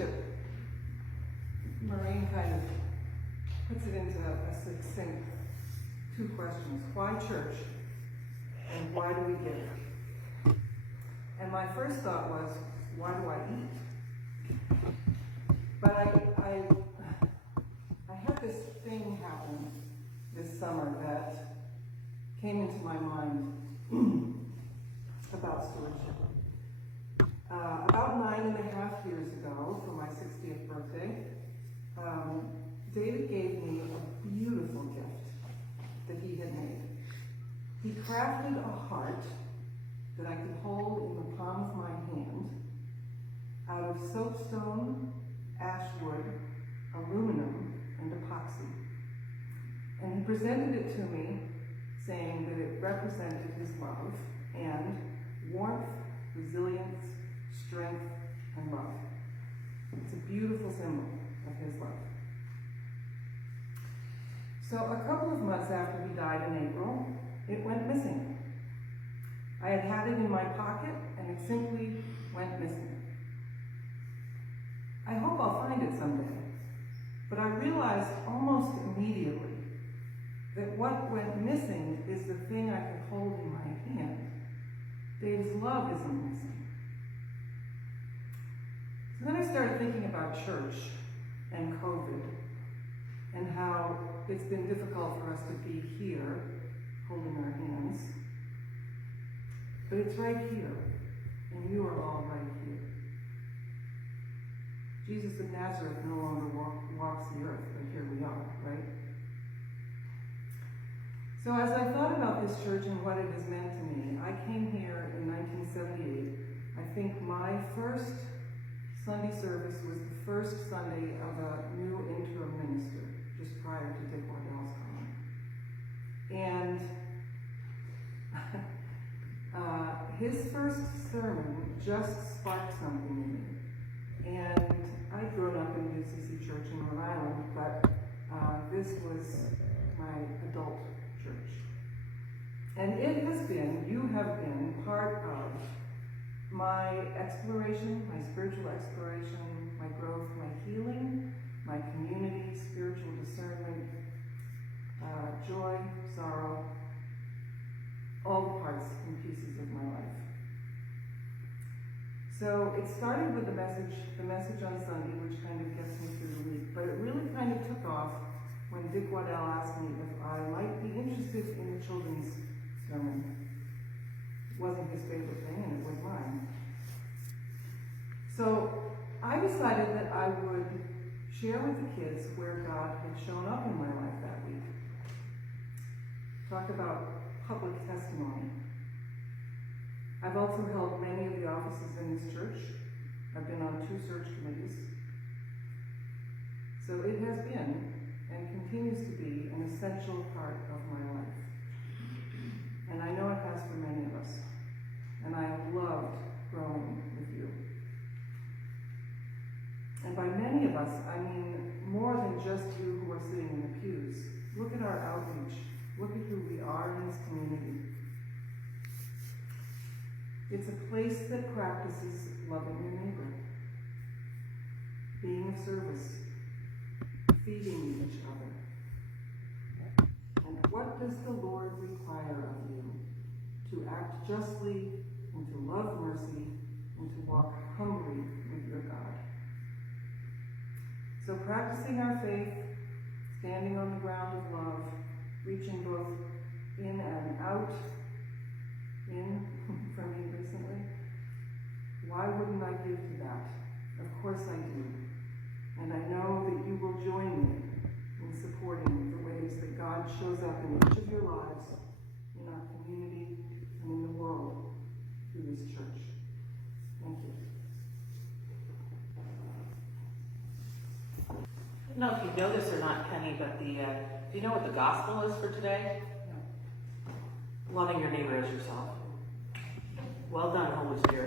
stewardship, Maureen kind of puts it into a succinct two questions. Why church? And why do we give? And my first thought was, why do I eat? But I had this thing happen this summer that came into my mind about stewardship. About 9.5 years ago, for my 60th birthday, David gave me a beautiful gift that he had made. He crafted a heart that I could hold in the palm of my hand out of soapstone, ash wood, aluminum, and epoxy. And he presented it to me, saying that it represented his love and warmth, resilience, strength, and love. It's a beautiful symbol of his love. So a couple of months after he died in April, it went missing. I had had it in my pocket, and it simply went missing. I hope I'll find it someday, but I realized almost immediately that what went missing is the thing I could hold in my hand. Dave's love isn't missing. So then I started thinking about church and COVID and how it's been difficult for us to be here holding our hands. But it's right here, and you are all right here. Jesus of Nazareth no longer walks the earth, but here we are, right? So as I thought about this church and what it has meant to me, I came here in 1978. I think my first Sunday service was the first Sunday of a new interim minister, just prior to Dick Waddell's coming. And his first sermon just sparked something in me. And I'd grown up in UCC Church in Rhode Island, but this was my adult church. And it has been, you have been part of my exploration, my spiritual exploration, my growth, my healing, my community, spiritual discernment, joy, sorrow, all the parts and pieces of my life. So it started with the message on Sunday, which kind of gets me through the week, but it really kind of took off when Dick Waddell asked me if I might be interested in the children's sermon. It wasn't his favorite thing, and it was mine. So I decided that I would share with the kids where God had shown up in my life that week. Talk about public testimony. I've also held many of the offices in this church. I've been on 2 search committees. So it has been and continues to be an essential part of my life. And I know it has for many of us. And I have loved growing with you. And by many of us, I mean more than just you who are sitting in the pews. Look at our outreach. Look at who we are in this community. It's a place that practices loving your neighbor, being of service, feeding each other. And what does the Lord require of you? To act justly, and to love mercy, and to walk humbly with your God. So practicing our faith, standing on the ground of love, reaching both in and out, in for me recently. Why wouldn't I give to that? Of course I do. And I know that you will join me in supporting the ways that God shows up in each of your lives, in our community, and in the world through this church. Thank you. I don't know if you know this or not, Penny, but do you know what the gospel is for today? No. Loving your neighbor as yourself. Well done, Holy Spirit.